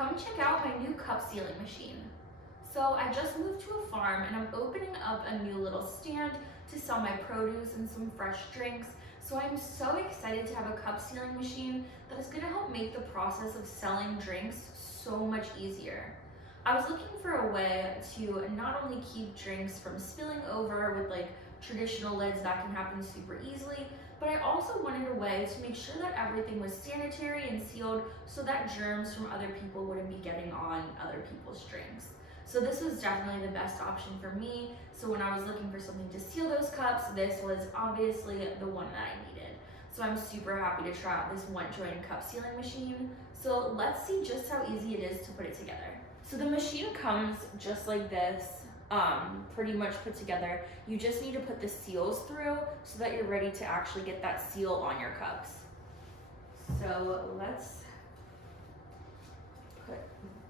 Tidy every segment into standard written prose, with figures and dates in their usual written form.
come check out my new cup sealing machine. So I just moved to a farm and I'm opening up a new little stand to sell my produce and some fresh drinks. So I'm so excited to have a cup sealing machine that is going to help make the process of selling drinks so much easier. I was looking for a way to not only keep drinks from spilling over with like traditional lids that can happen super easily, but I also wanted a way to make sure that everything was sanitary and sealed so that germs from other people wouldn't be getting on other people's drinks. So this was definitely the best option for me. So when I was looking for something to seal those cups, this was obviously the one that I needed. So I'm super happy to try out this WantJoin Cup Sealing Machine. So let's see just how easy it is to put it together. So the machine comes just like this, pretty much put together. You just need to put the seals through so that you're ready to actually get that seal on your cups. So let's put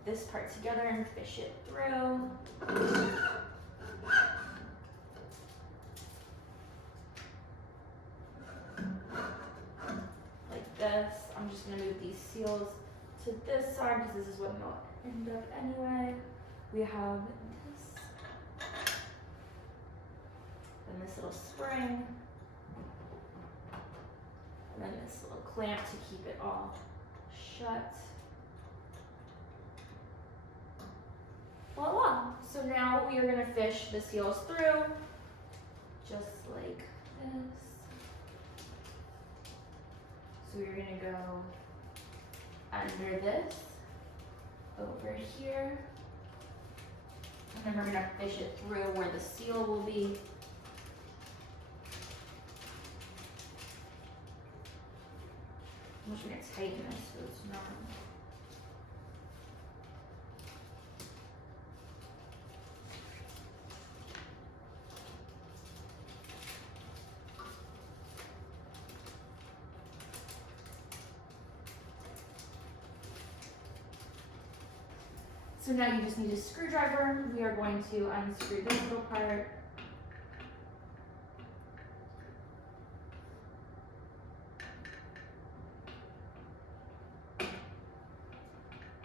this part together and fish it through. Like this. I'm just gonna move these seals to this side because this is what they'll end up anyway. We have this, and this little spring, and then this little clamp to keep it all shut. Voila! So now we are going to fish the seals through, just like this. So we're going to go under this, over here, and then we're going to fish it through where the seal will be. I'm just going to tighten this so it's not. So now you just need a screwdriver. We are going to unscrew this little part.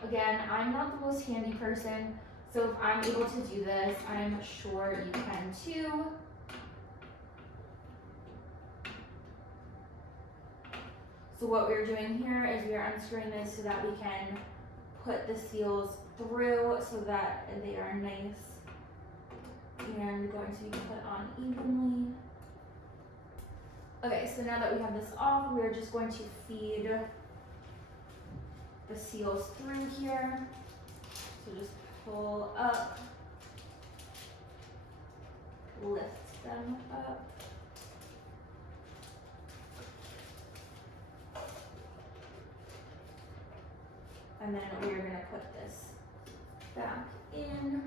Again, I'm not the most handy person, so if I'm able to do this, I'm sure you can too. So what we're doing here is we are unscrewing this so that we can put the seals through so that they are nice and going to be put on evenly. Okay, so now that we have this off, we're just going to feed the seals through here. So just pull up, lift them up. And then we're going to put this back in.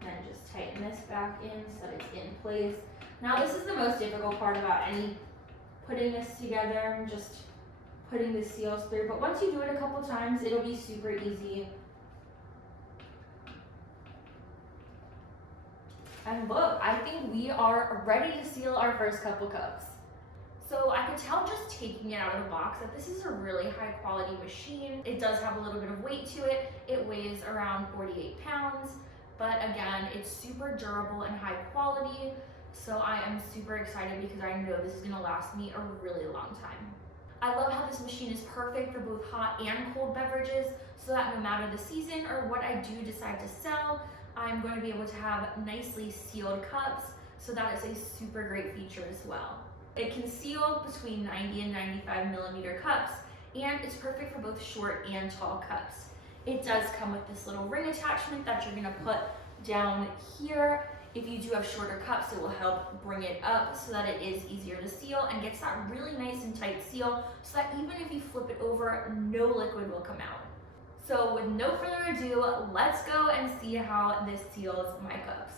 And just tighten this back in so that it's in place. Now this is the most difficult part about putting this together, just putting the seals through, but once you do it a couple times, it'll be super easy. And look, I think we are ready to seal our first couple cups. So I could tell just taking it out of the box that this is a really high quality machine. It does have a little bit of weight to it. It weighs around 48 pounds, but again, it's super durable and high quality. So I am super excited because I know this is gonna last me a really long time. I love how this machine is perfect for both hot and cold beverages, so that no matter the season or what I do decide to sell, I'm going to be able to have nicely sealed cups, so that is a super great feature as well. It can seal between 90 and 95 millimeter cups, and it's perfect for both short and tall cups. It does come with this little ring attachment that you're gonna put down here. If you do have shorter cups, it will help bring it up so that it is easier to seal and gets that really nice and tight seal so that even if you flip it over, no liquid will come out. So with no further ado, let's go and see how this seals my cups.